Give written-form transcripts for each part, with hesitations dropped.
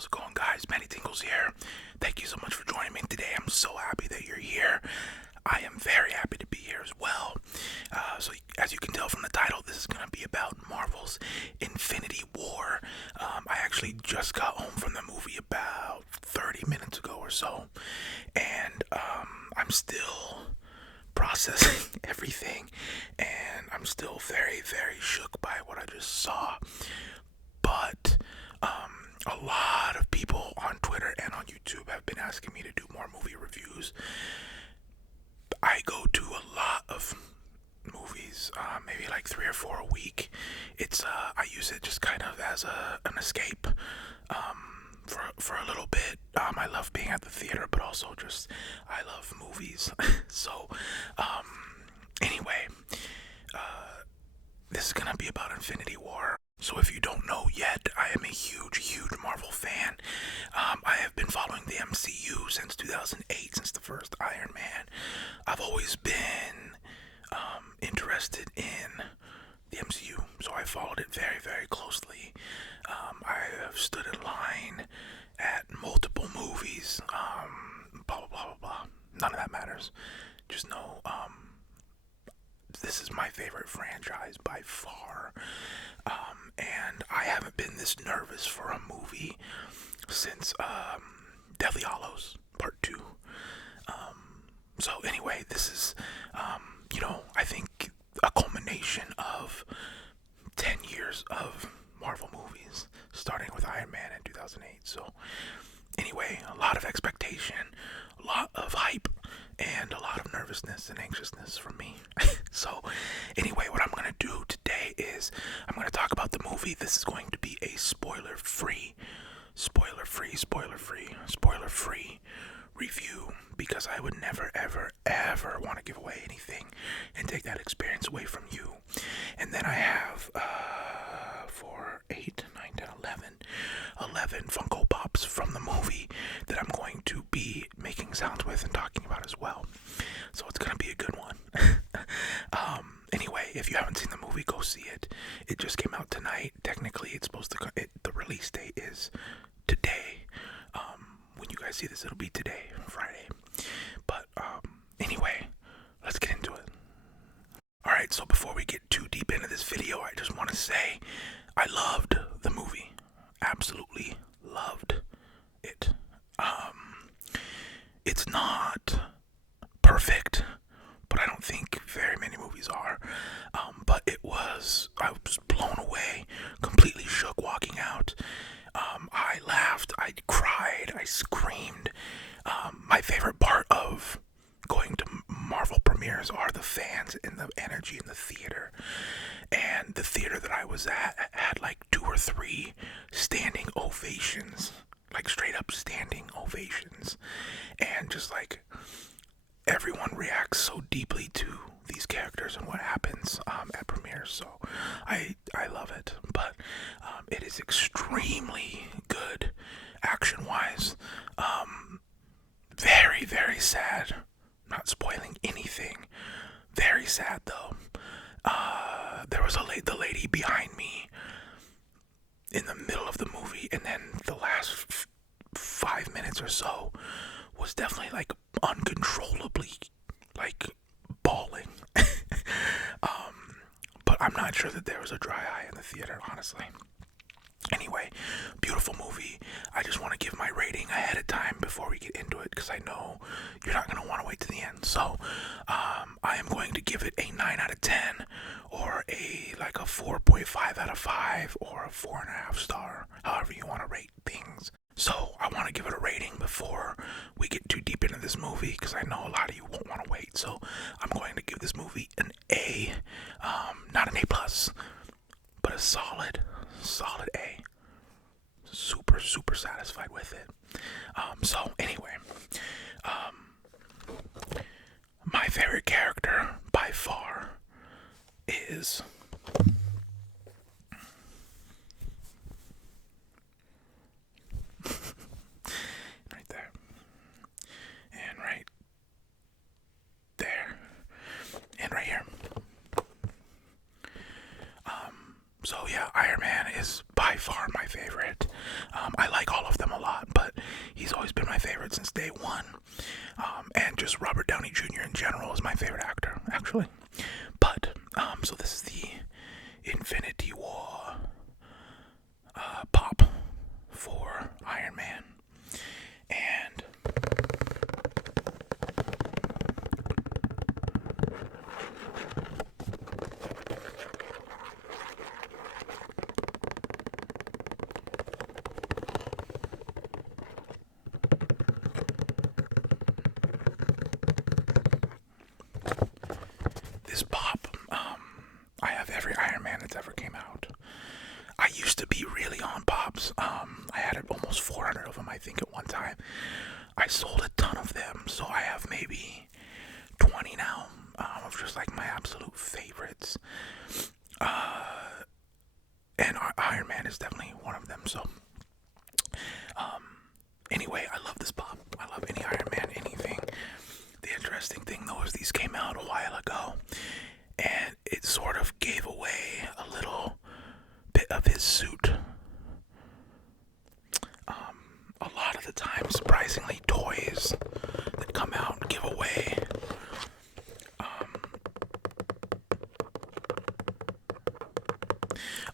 how's it going, guys? MattyTingles here. Thank you so much for joining me today. I'm so happy that you're here. I am very happy to be here as well. So as you can tell from the title, this is going to be about Marvel's Infinity War. I actually just got home from the movie about 30 minutes ago or so, and I'm still processing everything, and I'm still very, very shook by what I just saw. But a lot of people on Twitter and on YouTube have been asking me to do more movie reviews. I go to a lot of movies, maybe like 3 or 4 a week. I use it just kind of as an escape for a little bit. I love being at the theater, but also just I love movies. So anyway, this is gonna be about Infinity War. So if you don't know yet, I am a huge Marvel fan. I have been following the MCU since 2008, since the first Iron Man. I've always been interested in the MCU, so I followed it very, very closely. I have stood in line at multiple movies, blah, blah, blah. None of that matters. Just know this is my favorite franchise by far. And I haven't been this nervous for a movie since Deathly Hallows Part 2. So anyway, this is, I think a culmination of 10 years of Marvel movies, starting with Iron Man in 2008. So anyway, a lot of expectation, a lot of hype, and a lot of nervousness and anxiousness from me. So anyway, what I'm going to do today is I'm going to talk about the movie. This is going to be a spoiler-free review, because I would never, ever want to give away anything and take that experience away from you. And then I have 4, 8, 9, 10, 11 Funko Pops from the movie that I'm going to be making sounds with and talking about as well. So it's going to be a good one. Anyway, if you haven't seen the movie, go see it. It just came out tonight. Technically, it's supposed to the release date is today. When you guys see this, it'll be today, Friday. But anyway, let's get into it. Alright, so before we get too deep into this video, I just want to say I loved the movie. Absolutely loved it. It's not perfect, but I don't think very many movies are. But I was blown away, completely shook walking out. I laughed, I cried, I screamed. My favorite part of going to Marvel premieres are the fans and the energy in the theater. And the theater that I was at had like 2 or 3 standing ovations, like straight up standing ovations. And just like everyone reacts so deeply to these characters and what happens at premieres. So I love it. But it is extremely good action-wise. Very, very sad. Not spoiling anything. Very sad though. There was the lady behind me in the middle of the movie, and then the last 5 minutes or so was definitely like uncontrollably like bawling. But I'm not sure that there was a dry eye in the theater, honestly. Anyway, beautiful movie. I just want to give my rating ahead of time before we get into it, because I know you're not going to want to wait to the end. So I am going to give it a 9 out of 10, or a 4.5 out of 5, or a 4.5 star, however you want to rate things. So I want to give it a rating before we get too deep into this movie, because I know a lot of you won't want to wait. So I'm going to give this movie an A, not an A+, but a solid A. Super satisfied with it. So anyway, my favorite character by far is right there, and right there, and right here. So yeah, Iron Man is by far my favorite. I like all of them a always been my favorite since day one. And just Robert Downey Jr. in general is my favorite actor, actually. But, so this is the Infinity War pop for Iron Man. And this pop, I have every Iron Man that's ever came out. I used to be really on pops. I had almost 400 of them, I think, at one time. I sold a ton of them, so I have maybe 20 now of just like my absolute favorites. And Iron Man is definitely one of them. So, anyway, I love this pop. I love any Iron Man, anything. The interesting thing, though, is these came out a while ago, and it sort of gave away a little bit of his suit. A lot of the time, surprisingly, toys that come out give away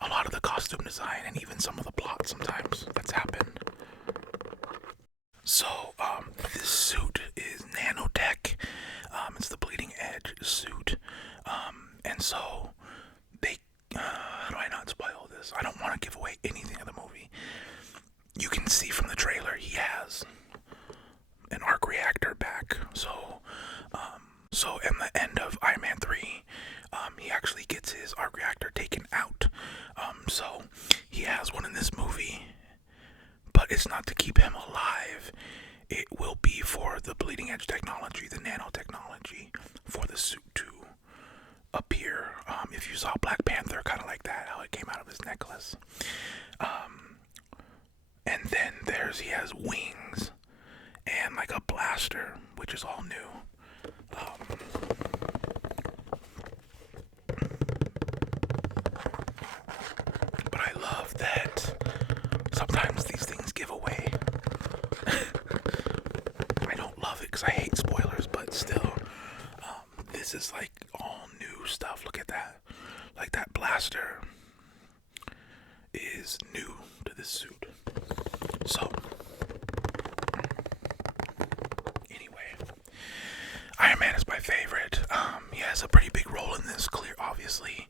a lot of the costume design and even some of the plot sometimes. That's happened. So, this suit is nanotech. It's the bleeding edge suit. And so, how do I not spoil this? I don't want to give away anything of the movie. You can see from the trailer, he has an arc reactor back. So in the end of Iron Man 3, he actually gets his arc reactor taken out. So he has one in this movie, but it's not to keep him alive. It will be for the bleeding edge technology, the nanotechnology, for the suit to appear. If you saw Black Panther, kind of like that, how it came out of his necklace. And then he has wings and like a blaster, which is all new. But I love that sometimes these things give away. I don't love it because I hate spoilers, but still, this is like all new stuff. Look at that. Like that blaster is new to this suit. So, anyway, Iron Man is my favorite. He has a pretty big role in this, obviously,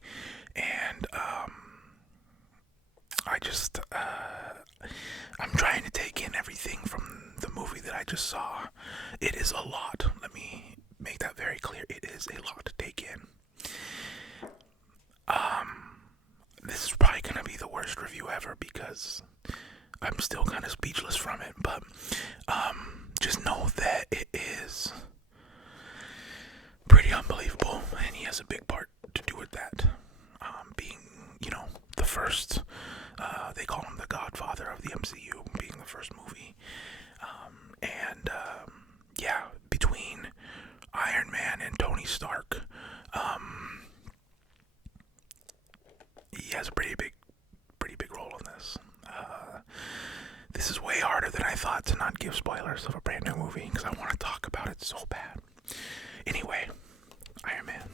and I'm trying to take in everything from the movie that I just saw. It is a lot. Let me make that very clear. It is a lot to take in. This is probably going to be the worst review ever because I'm still kind of speechless from it, but just know that it is pretty unbelievable, and he has a big part to do with that. Being, the first, they call him the godfather of the MCU, being the first movie. Yeah, between Iron Man and Tony Stark, he has a pretty big role in this. This is way harder than I thought to not give spoilers of a brand new movie because I want to talk about it so bad. Anyway, Iron Man.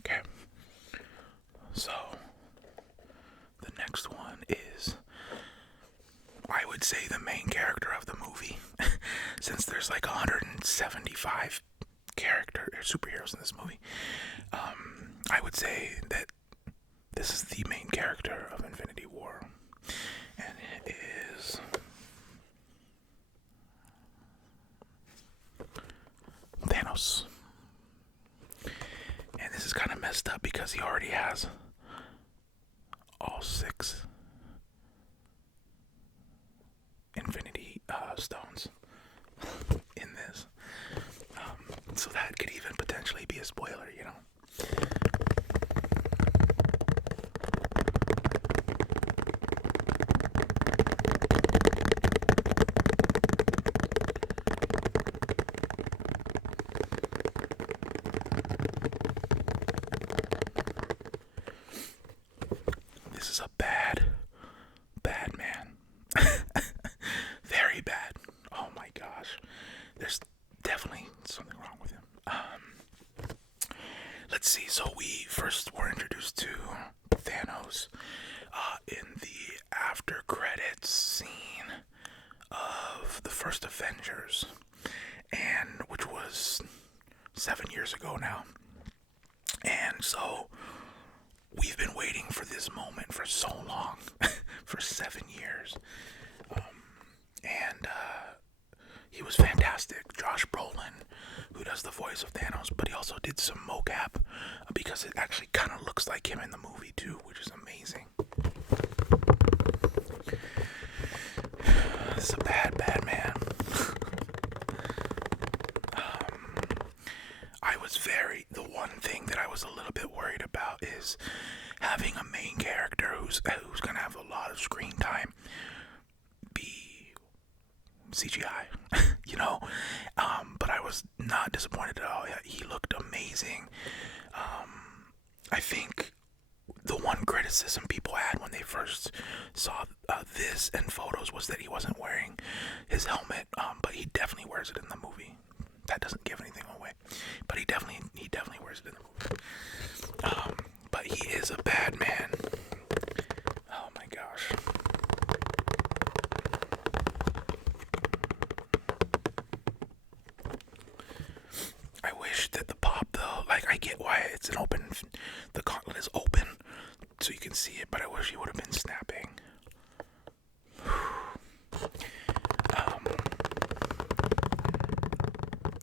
Okay. So, the next one is, I would say, the main character of the movie. Since there's like 175 superheroes in this movie, I would say that this is the main character of Infinity War, and it is Thanos. And this is kind of messed up because he already has all 6 Infinity Stones in this. So that could even potentially be a spoiler, let's see. So we first were introduced to Thanos in the after credits scene of the first Avengers, and which was 7 years ago now. And so we've been waiting for this moment for so long, for 7 years. And he was fantastic. Josh Brolin, who does the voice of Thanos, but he also did some mocap because it actually kind of looks like him in the movie too, which is amazing. This is a bad man. The one thing that I was a little bit worried about is having a main character who's gonna have a lot of screen time be CGI, you know. But I was not disappointed at all. He looked amazing. I think the one criticism people had when they first saw this and photos was that he wasn't wearing his helmet, but he definitely wears it in the movie. That doesn't give anything away, but he definitely wears it in the movie. But he is a bad man. Oh my gosh. I wish that the pop though, like I get why it's an open, the gauntlet is open so you can see it, but I wish he would have been snapping.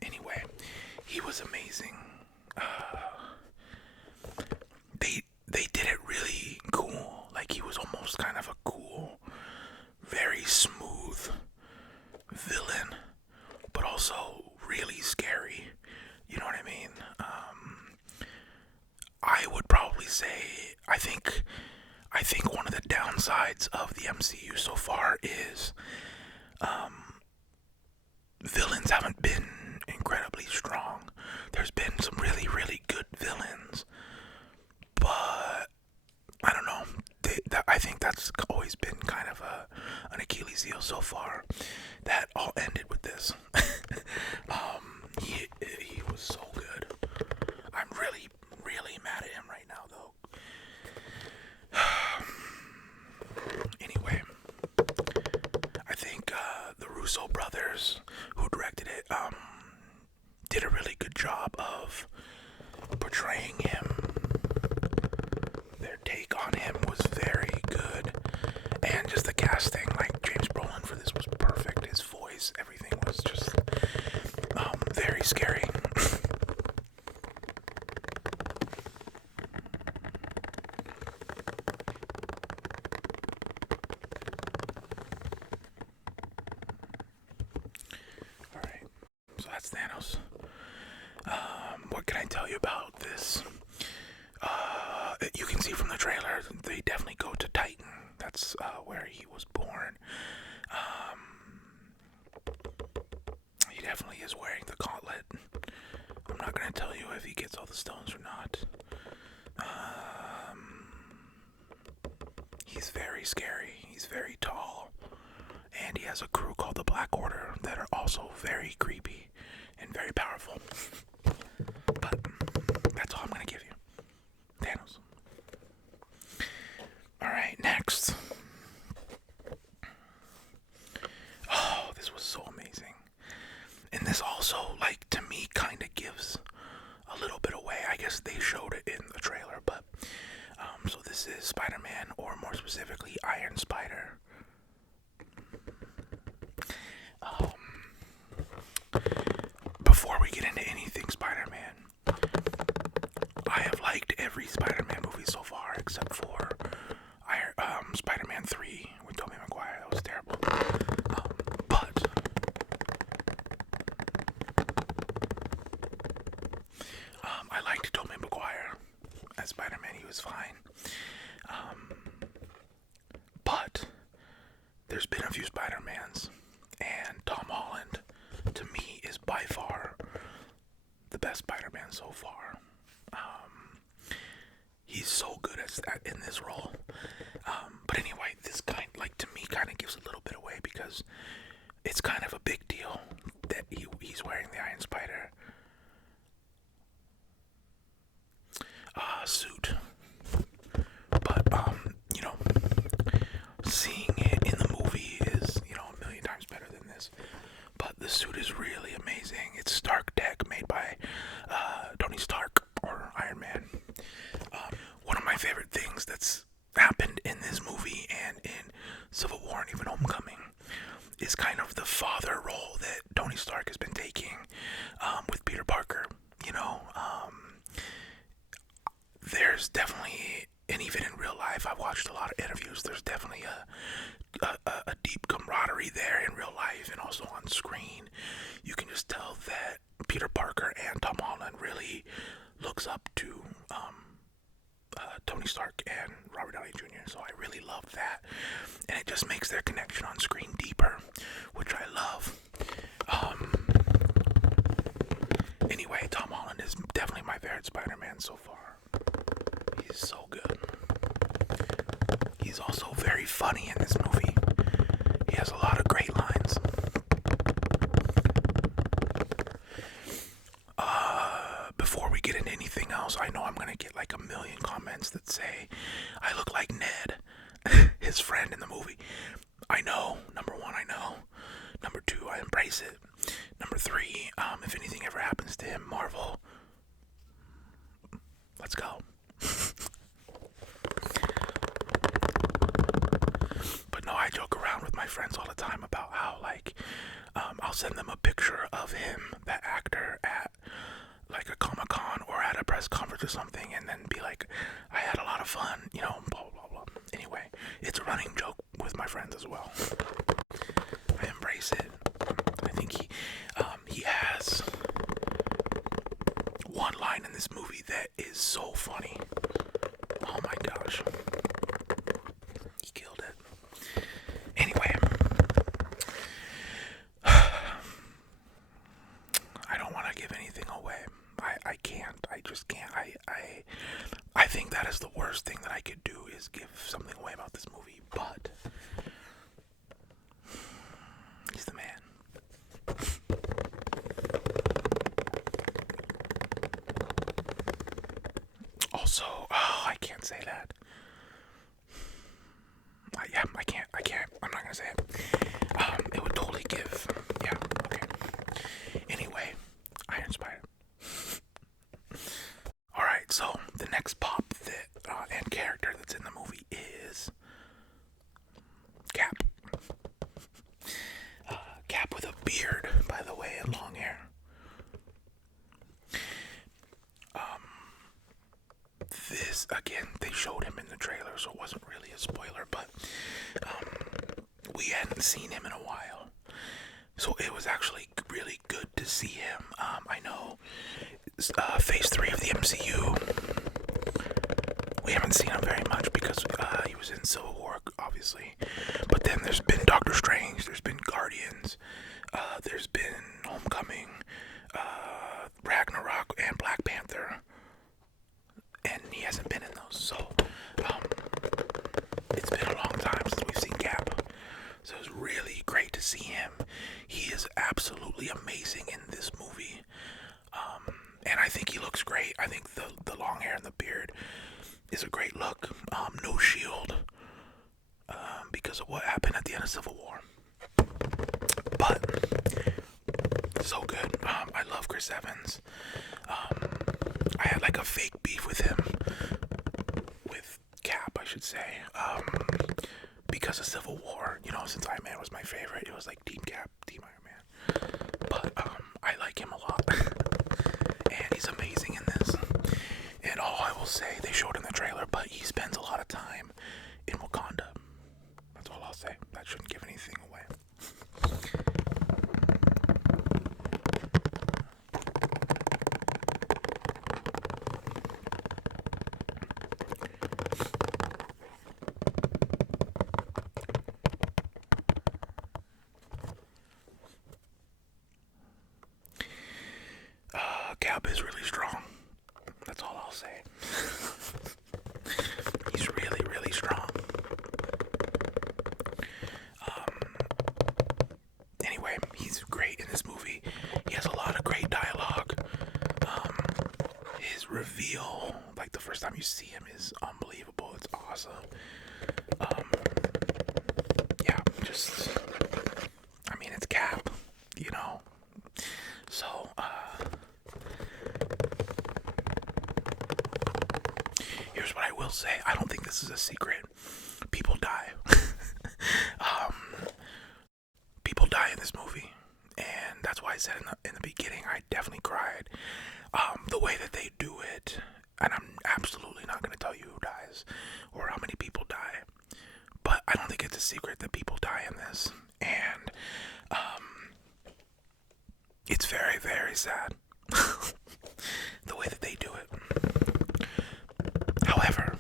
Anyway, he was amazing. They did it really cool. Like he was almost kind of a cool, very smooth villain, but also really scary. You know what I mean? I would probably say I think one of the downsides of the MCU so far is villains haven't been incredibly strong. There's been some really, really good villains, but I don't know. I think that's always been kind of an Achilles heel so far. That all ended with this. He was so good. I'm really, really mad at him right now, though. Anyway, I think the Russo brothers, who directed it, did a really good job of portraying him. Their take on him was very good, and just the casting, like James Brolin for this was perfect. His voice, everything was just very scary. Alright, so that's Thanos. What can I tell you about this? You can see from the trailer, they definitely go to Titan. That's where he was born. He definitely is wearing the gauntlet. I'm not going to tell you if he gets all the stones or not. He's very scary. He's very tall. And he has a crew called the Black Order that are also very creepy and very powerful. But that's all I'm going to give you. Thanos. Alright, next. Oh, this was so amazing. And this also, like, to me, kind of gives a little bit away. I guess they showed it in the trailer, but so this is Spider-Man, or more specifically, Iron Spider. Before we get into anything Spider-Man, I have liked every Spider-Man movie so far except for Spider-Man 3 with Tobey Maguire. That was terrible. But I liked Tobey Maguire as Spider-Man. He was fine. But there's been a few Spider-Mans, and Tom Holland, to me, is by far the best Spider-Man so far. He's so good in this role. But anyway, this kind, like, to me, kind of gives a little bit away because it's kind of a big deal that he's wearing the Iron Spider. suit. But you know, seeing it in the movie is, you know, a million times better than this. But the suit is really amazing. It's Stark Tech, made by Tony Stark, or Iron Man. One of my favorite things that's happened in this movie and in Civil War and even Homecoming is kind of the father role that Tony Stark has been taking with Peter Parker. You know, there's definitely, and even in real life, I've watched a lot of interviews, there's definitely a deep camaraderie there in real life and also on screen. You can just tell that Peter Parker and Tom Holland really looks up to Tony Stark and Robert Downey Jr., so I really love that, and it just makes their connection on screen deeper, which I love. Anyway, Tom Holland is definitely my favorite Spider-Man so far. He's so good. He's also very funny in this movie. He has a lot of great lines. Before we get into anything else, I know I'm gonna get like a million comments that say I look like Ned, his friend in the movie. I know. Number one, I know. Number two, I embrace it. Number three, if anything ever happens to him, Marvel, let's go. But no, I joke around with my friends all the time about how, like, I'll send them a picture of him, that actor, at like a Comic-Con or at a press conference or something, and then be like, I had a lot of fun, you know, blah, blah, blah. Anyway, it's a running joke with my friends as well. I embrace it. I think he has one line in this movie that is so funny. Oh my gosh. He killed it. Anyway. I don't want to give anything away. I can't. I just can't. I think that is the worst thing that I could do, is give something away about this movie, but he's the man. Also, I can't say that. I can't. I'm not gonna say it. It would totally give. Yeah, okay. Anyway, Iron Spider. Alright, so the next pop that and character that's in the movie is Cap. Cap with a beard, by the way, and long hair. This, again, they showed him in the trailer, so it wasn't really a spoiler, but we hadn't seen him in a while. So it was actually really good to see him. I know phase 3 of the MCU, we haven't seen him very much because he was in Civil War, obviously. But then there's been Doctor Strange, there's been Guardians, there's been Homecoming, Ragnarok, and Black Panther. And he hasn't been in those, so it's been a long time since we've seen Cap. So it was really great to see him. He is absolutely amazing in this movie. And I think he looks great. I think the long hair and the beard is a great look. No shield, because of what happened at the end of Civil War. But so good. I love Chris Evans. I had like a fake beef with him, with Cap, I should say, because of Civil War. You know, since Iron Man was my favorite, it was like Team Cap, Team Iron Man. But I like him a lot, and he's amazing in this. And all I will say, they showed in the trailer, but he spends a lot of time in Wakanda. That's all I'll say. That shouldn't give anything away. Cap is really strong. That's all I'll say. reveal, like the first time you see him, is unbelievable. It's awesome. Yeah, just, I mean, it's Cap, you know. So, here's what I will say. I don't think this is a secret. People die. People die in this movie, and that's why I said in the beginning I definitely cried. The way that they do it, and I'm absolutely not going to tell you who dies or how many people die, but I don't think it's a secret that people die in this, and it's very, very sad the way that they do it. However,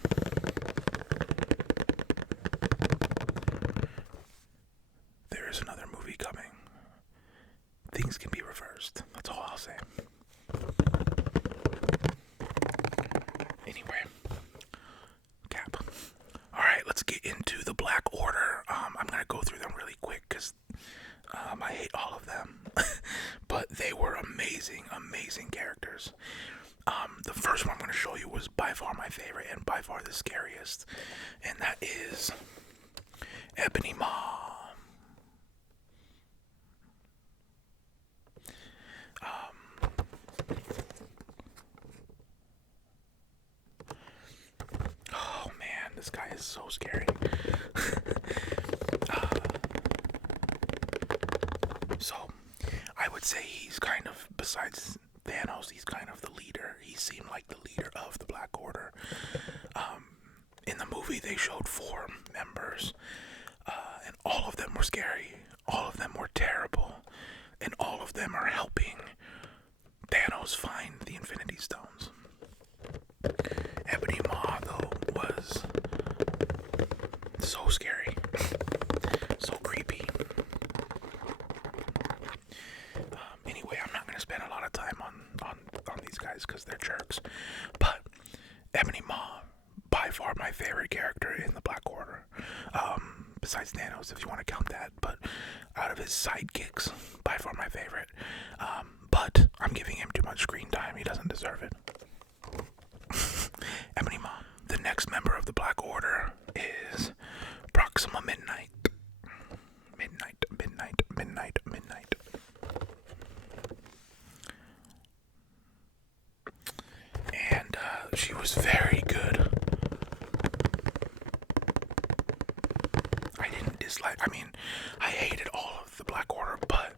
there is another movie coming. Things can be reversed. That's all I'll say. Anyway, Cap. Alright, let's get into the Black Order. I'm going to go through them really quick because I hate all of them. But they were amazing, amazing characters. The first one I'm going to show you was by far my favorite and by far the scariest. And that is Ebony Maw. Oh man, this guy is so scary. So, I would say he's kind of, besides Thanos, he's kind of the leader. He seemed like the leader of the Black Order. In the movie, they showed 4 members, and all of them were scary. All of them were terrible, and all of them are helping Thanos find the Infinity Stones. Ebony Maw, though, was so scary, so creepy. Anyway, I'm not going to spend a lot of time on these guys because they're jerks, but Ebony Maw, by far my favorite character in the Black Order, besides Thanos, if you want to count that, but out of his sidekicks, by far my favorite. But I'm giving him too much screen time. He doesn't deserve it. Ebony Maw. The next member of the Black Order is Proxima Midnight. Midnight. And she was very good. I hated all of the Black Order, but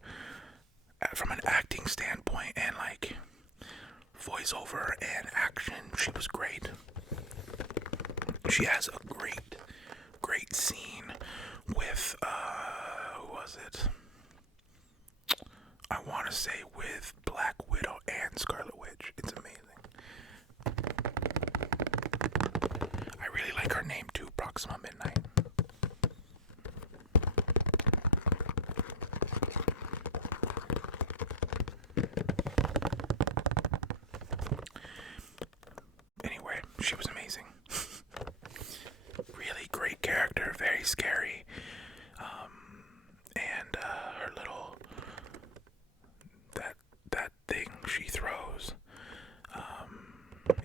from an acting standpoint and like voiceover and action, she was great. She has a great scene with who was it? I want to say with Black Widow and Scarlet Witch. It's amazing. I really like her name too, Proxima Midnight. Anyway, she was amazing. Really great character, very scary. And her little that thing she throws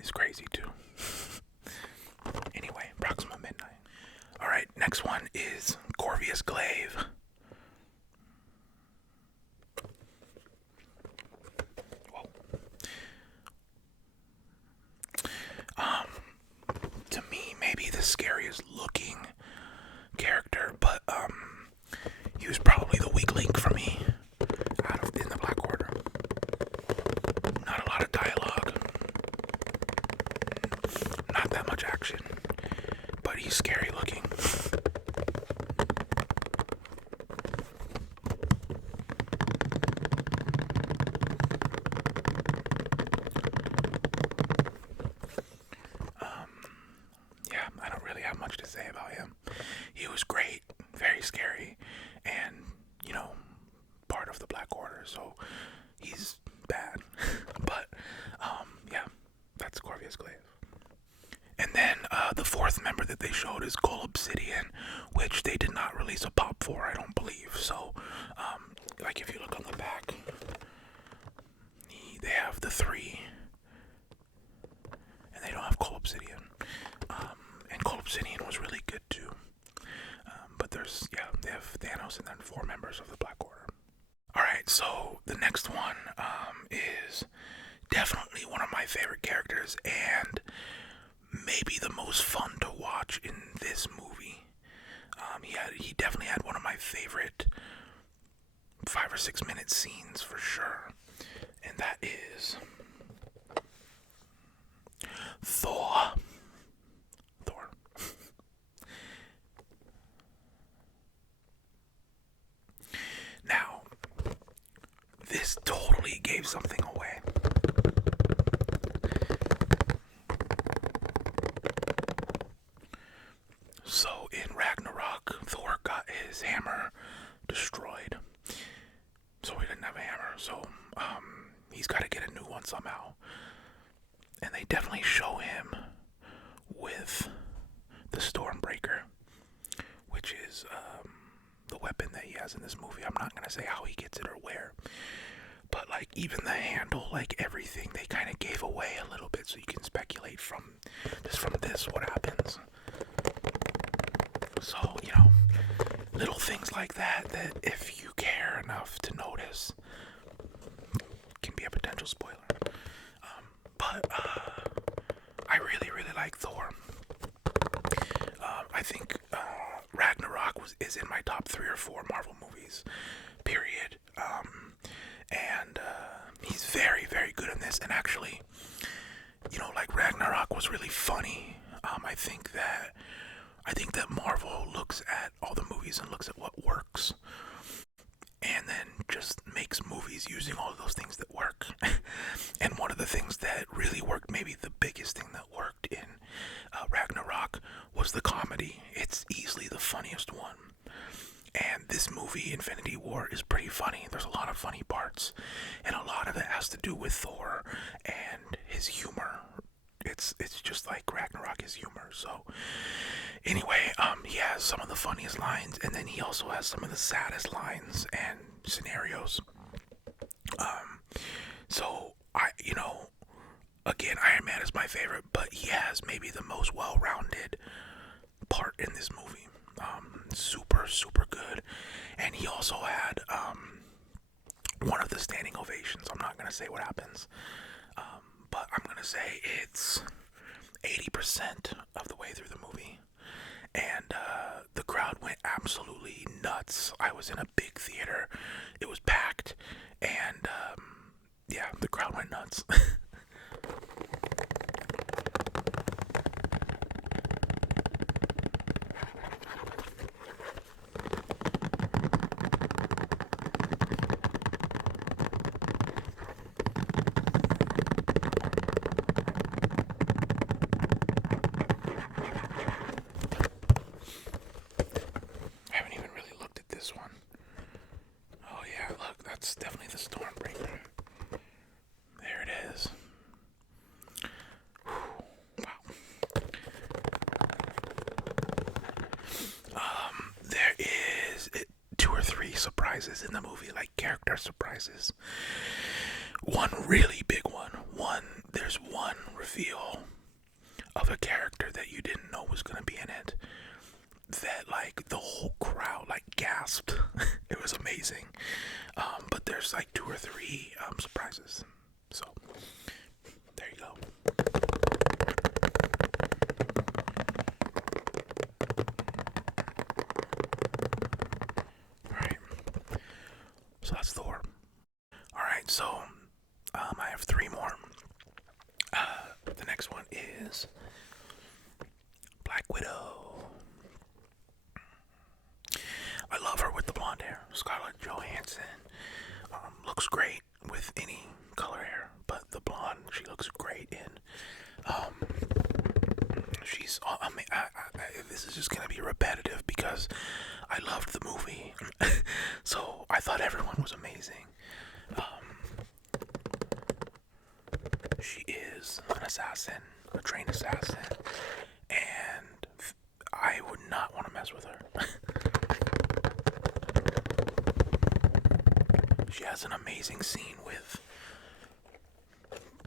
is crazy too. Anyway, Proxima Midnight. Alright, next one is Corvus Glaive. Whoa. To me, maybe the scariest looking character, but he was probably the weak link for me in the Black Order. Not a lot of dialogue, not that much action, but he's scary looking. Yeah, I don't really have much to say about him. He was great, very scary, and, you know, part of the Black Order, so he's bad. But, yeah, that's Corvus Glaive. And then the 4th member that they showed is Gold Obsidian, which they did not release a pop for, I don't believe. So, like if you look on the back, they have the 3 Coal Obsidian. And Coal Obsidian was really good too. But there's, yeah, they have Thanos and then 4 members of the Black Order. Alright, so the next one is definitely one of my favorite characters and maybe the most fun to watch in this movie. He definitely had one of my favorite 5 or 6 minute scenes for sure. And that is Thor. Now, this totally gave something away. So in Ragnarok, Thor got his hammer destroyed. So he didn't have a hammer. So he's got to get a new one somehow. And they definitely show him with the Stormbreaker, which is the weapon that he has in this movie. I'm not going to say how he gets it or where. But like even the handle, like everything, they kind of gave away a little bit, so you can speculate from this what happens. So, you know, little things like that if you care enough to notice can be a potential spoiler. But I really, really like Thor. I think Ragnarok is in my top 3 or 4 Marvel movies, period. And he's very, very good in this. And actually, you know, like Ragnarok was really funny. I think that Marvel looks at all the movies and looks at what works, and then just makes movies using all of those things that work. And one of the things that really worked, maybe the biggest thing that worked in Ragnarok, was the comedy. It's easily the funniest one. And this movie, Infinity War, is pretty funny. There's a lot of funny parts, and a lot of it has to do with Thor and his humor. It's just like Ragnarok is humor. So anyway, he has some of the funniest lines, and then he also has some of the saddest lines and scenarios. So again, Iron Man is my favorite, but he has maybe the most well-rounded part in this movie. Super, super good. And he also had one of the standing ovations. I'm not gonna say what happens, but I'm gonna say it's 80% of the way through the movie. And the crowd went absolutely nuts. I was in a big theater. It was packed. And yeah, the crowd went nuts. That's definitely the Stormbreaker. There it is. Wow. There is 2 or 3 surprises in the movie, like character surprises. One really big one. There's one reveal of a character that you didn't know was going to be in it, that like the whole crowd like gasped. It was amazing. But there's like 2 or 3 surprises. So there you go. Alright. So that's Thor. Alright, so I have 3 more. The next one is Black Widow. I love her with the blonde hair. Scarlett Johansson looks great with any color hair, but the blonde she looks great in. She's. This is just gonna be repetitive because I loved the movie, so I thought everyone was amazing. She is an assassin, a trained assassin, and I would not want to mess with her. She has an amazing scene with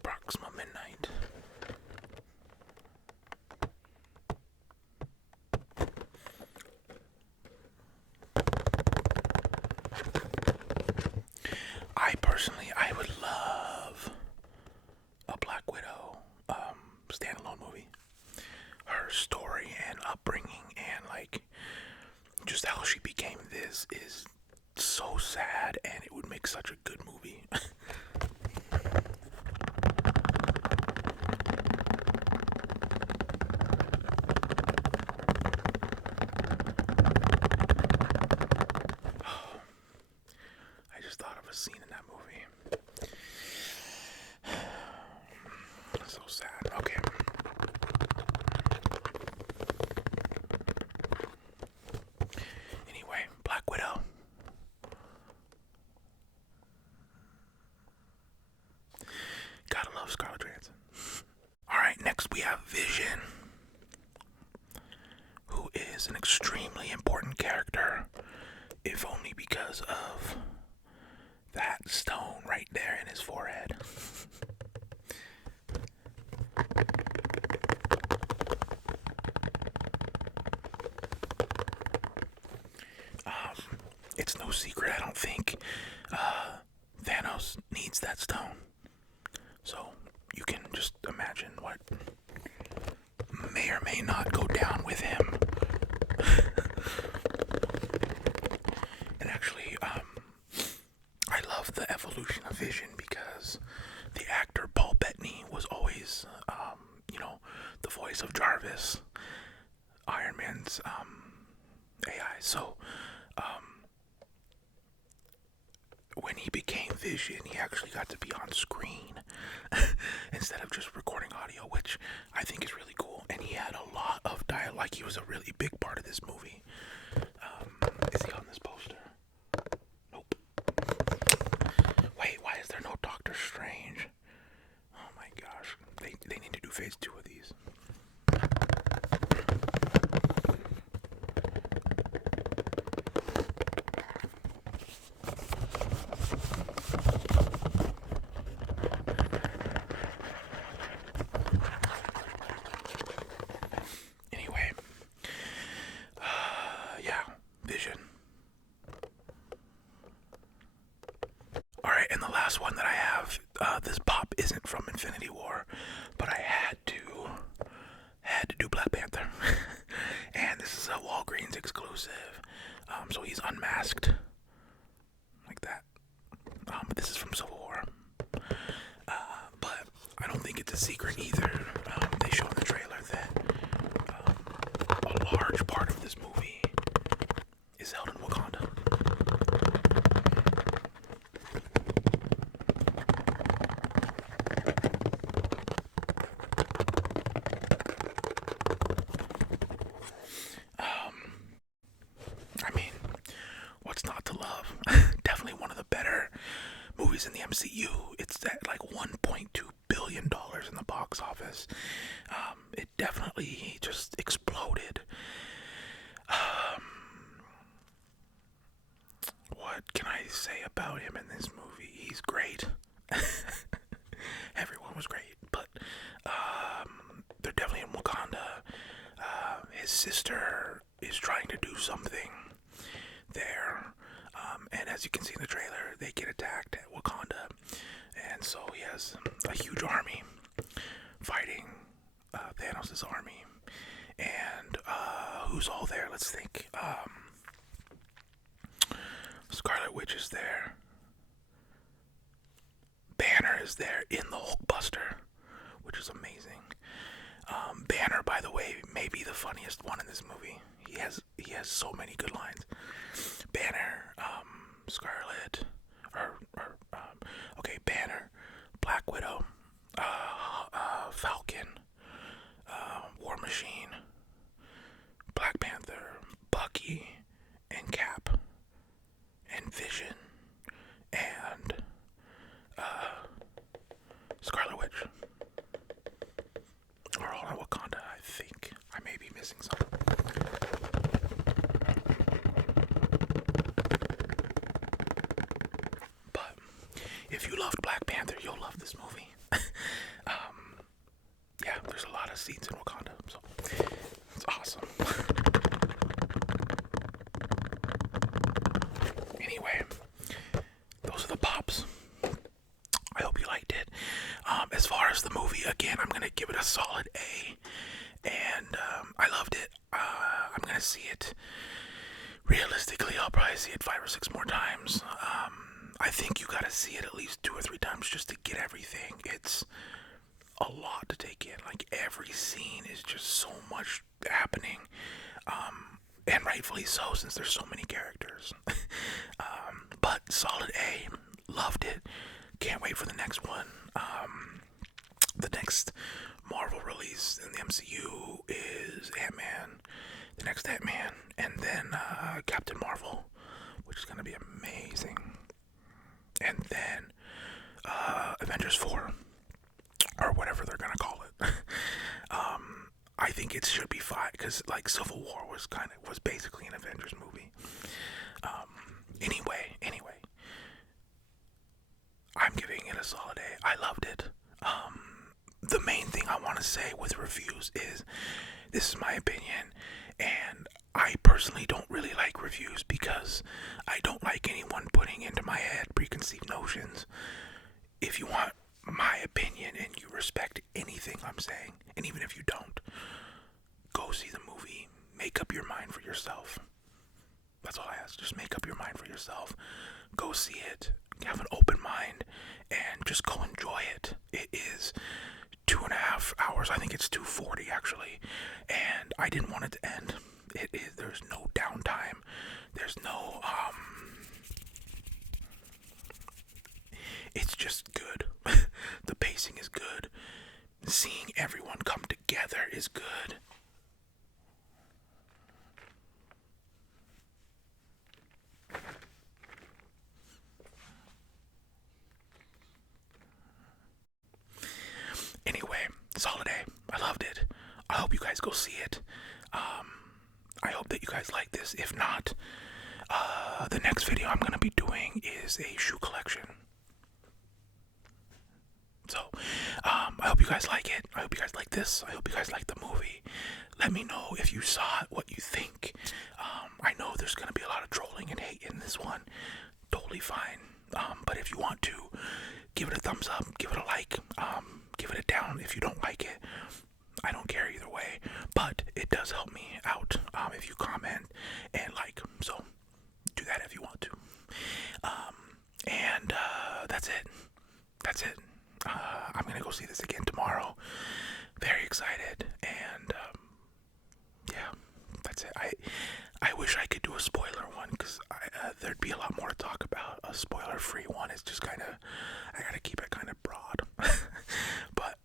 Proxima Midnight. is so sad, and it would make such a good movie. I just thought of a scene in that movie. So sad. Okay. Anyway, Black Widow. Gotta love Scarlett Johansson. Alright, next we have Vision, who is an extremely important character, if only because of that stone right there in his forehead. It's no secret, I don't think Thanos needs that stone. So you can just imagine what may or may not go down with him. And actually, I love the evolution of Vision because the actor Paul Bettany was always, the voice of Jarvis, Iron Man's AI. So, when he became Vision, he actually got to be on screen instead of just recording audio, which I think is really cool. And he had a lot of dialogue. Like, he was a really big part of this movie. Is he on this poster? Nope. Wait, why is there no Doctor Strange? Oh my gosh. They need to do phase 2 of these. And the last one that I have, this pop isn't from Infinity War, but I had to do Black Panther. And this is a Walgreens exclusive. So he's unmasked like that. But this is from Civil War. But I don't think it's a secret either. They show in the trailer that a large part of this movie is held in Wakanda. In the MCU, it's at like $1.2 billion in the box office. It definitely just exploded. What can I say about him in this movie? He's great. Everyone was great, but they're definitely in Wakanda. His sister is trying to do something there. And as you can see in the trailer, they get attacked at Wakanda. And so he has a huge army fighting Thanos' army. And who's all there? Let's think. Scarlet Witch is there. Banner is there in the Hulkbuster, which is amazing. Banner, by the way, may be the funniest one in this movie. He has so many good lines. Banner, Scarlet, Banner, Black Widow, Falcon, War Machine, Black Panther, Bucky, and Cap, and Vision, and Scarlet Witch are all in Wakanda, I think. I may be missing some. But if you loved Black Panther, you'll love this movie. Yeah, there's a lot of scenes in Wakanda, so it's awesome. Anyway, those are the pops. I hope you liked it. As far as the movie, again, I'm going to give it a solid A. And I loved it. I'm going to see it realistically, I'll probably see it 5 or 6 more times. I think you gotta see it at least 2 or 3 times just to get everything. It's a lot to take in. Like, every scene is just so much happening. And rightfully so, since there's so many characters. But solid A, loved it. Can't wait for the next one. The next Marvel release in the MCU is Ant-Man. The next Ant-Man, and then Captain Marvel, which is gonna be amazing. And then Avengers 4, or whatever they're gonna call it. I think it should be 5, because like Civil War was basically an Avengers movie. Anyway, I'm giving it a solid A. I loved it. The main thing I want to say with reviews is, this is my opinion, and I personally don't really like reviews because I don't like anyone putting into my head preconceived notions. If you want my opinion and you respect anything I'm saying, and even if you don't, go see the movie. Make up your mind for yourself. That's all I ask. Just make up your mind for yourself. Go see it. Have an open mind and just go enjoy it. It is 2.5 hours. I think it's 2:40 actually, and I didn't want it to end. There's no downtime. There's no it's just good. The pacing is good. Seeing everyone come together is good. Anyway, solid A. I loved it. I hope you guys go see it. I hope that you guys like this. If not, the next video I'm going to be doing is a shoe collection. So, I hope you guys like it. I hope you guys like this. I hope you guys like the movie. Let me know if you saw it, what you think. I know there's going to be a lot of trolling and hate in this one. Totally fine. But if you want to, give it a thumbs up, give it a like, give it a down if you don't like it. I don't care either way, but it does help me out if you comment and like. So do that if you want to. And that's it. That's it. I'm gonna go see this again tomorrow. Very excited, and yeah, that's it. I wish I could do a spoiler one, because there'd be a lot more to talk about. A spoiler-free one is just kind of, I gotta keep it kind of broad. But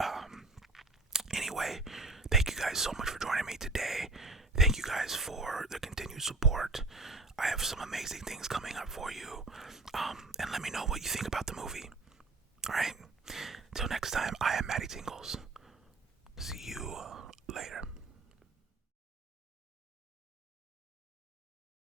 anyway, thank you guys so much for joining me today. Thank you guys for the continued support. I have some amazing things coming up for you. And let me know what you think about the movie. Alright? Till next time, I am MattyTingles. See you